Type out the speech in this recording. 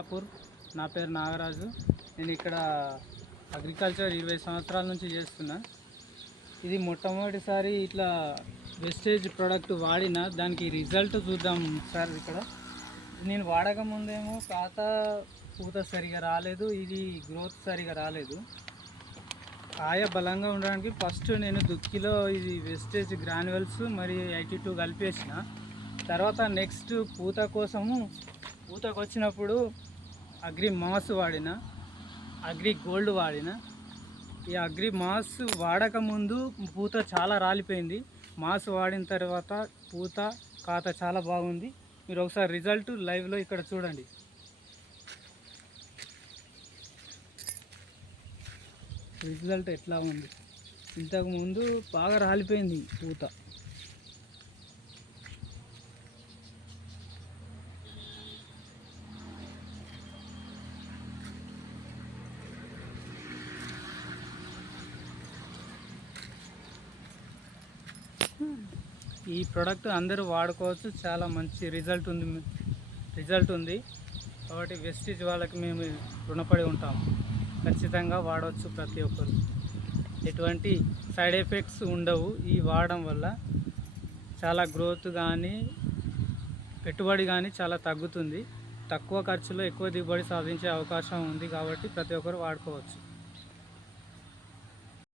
Poor నా పేరు నాగరాజు. నేను ఇక్కడ అగ్రికల్చర్ 20 సంవత్సరాల నుంచి చేస్తున్నా. ఇది మొట్టమొదటిసారి ఇట్లా వెస్టేజ్ ప్రోడక్ట్ వాడిన దానికి రిజల్ట్ చూద్దాం సార్. ఇక్కడ నేను వాడక ముందేమో పూత సరిగా రాలేదు, ఇది గ్రోత్ సరిగా రాలేదు. కాయ బలంగా ఉండడానికి ఫస్ట్ నేను దుక్కిలో ఇది వెస్టేజ్ గ్రాన్యువల్స్ మరియు 82 కలిపేసిన. తర్వాత నెక్స్ట్ పూతకు వచ్చినప్పుడు అగ్రి మాస్ వాడిన, అగ్రి గోల్డ్ వాడిన. ఈ అగ్రి మాస్ వాడక ముందు పూత చాలా రాలిపోయింది. మాస్ వాడిన తర్వాత పూత కాత చాలా బాగుంది. మీరు ఒకసారి రిజల్ట్ లైవ్లో ఇక్కడ చూడండి. రిజల్ట్ ఎట్లా ఉంది, ఇంతకుముందు బాగా రాలిపోయింది పూత. ఈ ప్రోడక్ట్ అందరూ వాడుకోవచ్చు, చాలా మంచి రిజల్ట్ ఉంది. కాబట్టి వెస్టేజ్ వాళ్ళకి మేము రుణపడి ఉంటాము. ఖచ్చితంగా వాడవచ్చు ప్రతి ఒక్కరు. ఎటువంటి సైడ్ ఎఫెక్ట్స్ ఉండవు. ఈ వాడడం వల్ల చాలా గ్రోత్ కానీ పెట్టుబడి కానీ చాలా తగ్గుతుంది. తక్కువ ఖర్చులో ఎక్కువ దిగుబడి సాధించే అవకాశం ఉంది. కాబట్టి ప్రతి ఒక్కరు వాడుకోవచ్చు.